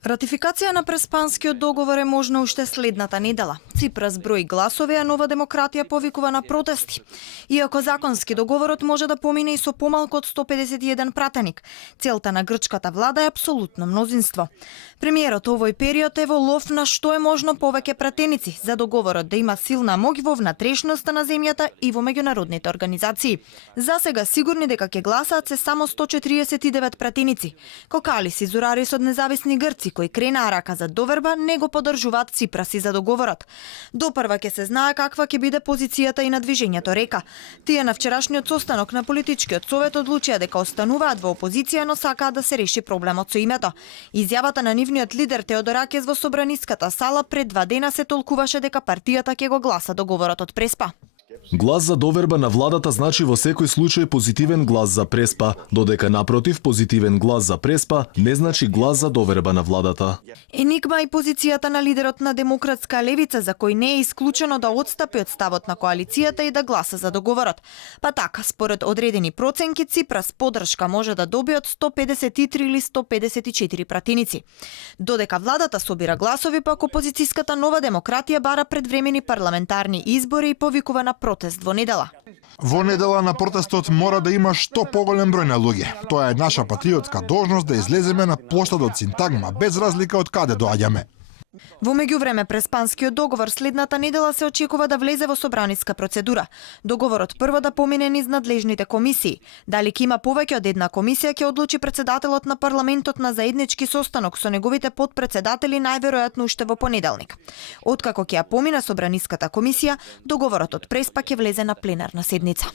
Ратификација на Преспанскиот договор е можна уште следната недела. Ципрас брои гласови, а Нова демократија повикува на протести. Иако законски договорот може да помине и со помалку од 151 пратеник, целта на грчката влада е апсолутно мнозинство. Премиерот овој период е во лов на што е можно повеќе пратеници за договорот да има силна моќ во внатрешноста на земјата и во меѓународните организации. За сега сигурни дека ќе гласаат се само 149 пратеници. Кокалис и Зурарис од независни грци кои кренаа рака за доверба не го поддржуваат Ципраси за договорот. Допрва ќе се знае каква ќе биде позицијата и на движењето Река. Тие на вчерашниот состанок на политичкиот совет одлучија дека остануваат во опозиција, но сакаат да се реши проблемот со името. Изјавата на нивниот лидер Теодоракис во собраниската сала пред 2 дена се толкуваше дека партијата ќе го гласа договорот од Преспа. Глас за доверба на владата значи во секој случај позитивен глас за Преспа, додека напротив позитивен глас за Преспа не значи глас за доверба на владата. Енигма и позицијата на лидерот на Демократска левица за кој не е исклучено да отстапи од ставот на коалицијата и да гласа за договорот. Па така, според одредени проценки, Ципрас поддршка може да добие од 153 или 154 пратеници. Додека владата собира гласови, пак опозицијската Нова демократија бара предвремени парламентарни избори и повикува на протест во недела. Во недела на протестот мора да има што поголем број на луѓе. Тоа е наша патриотска должност да излеземе на плоштадот Синтагма без разлика од каде доаѓаме. Во меѓувреме Преспанскиот договор следната недела се очекува да влезе во собраниска процедура. Договорот прво да помине низ надлежните комисии. Дали ќе има повеќе од една комисија ќе одлучи претседателот на парламентот на заеднички состанок со неговите подпредседатели најверојатно уште во понеделник. Откако ќе ја помине собраниската комисија, договорот од Преспа ќе влезе на пленарна седница.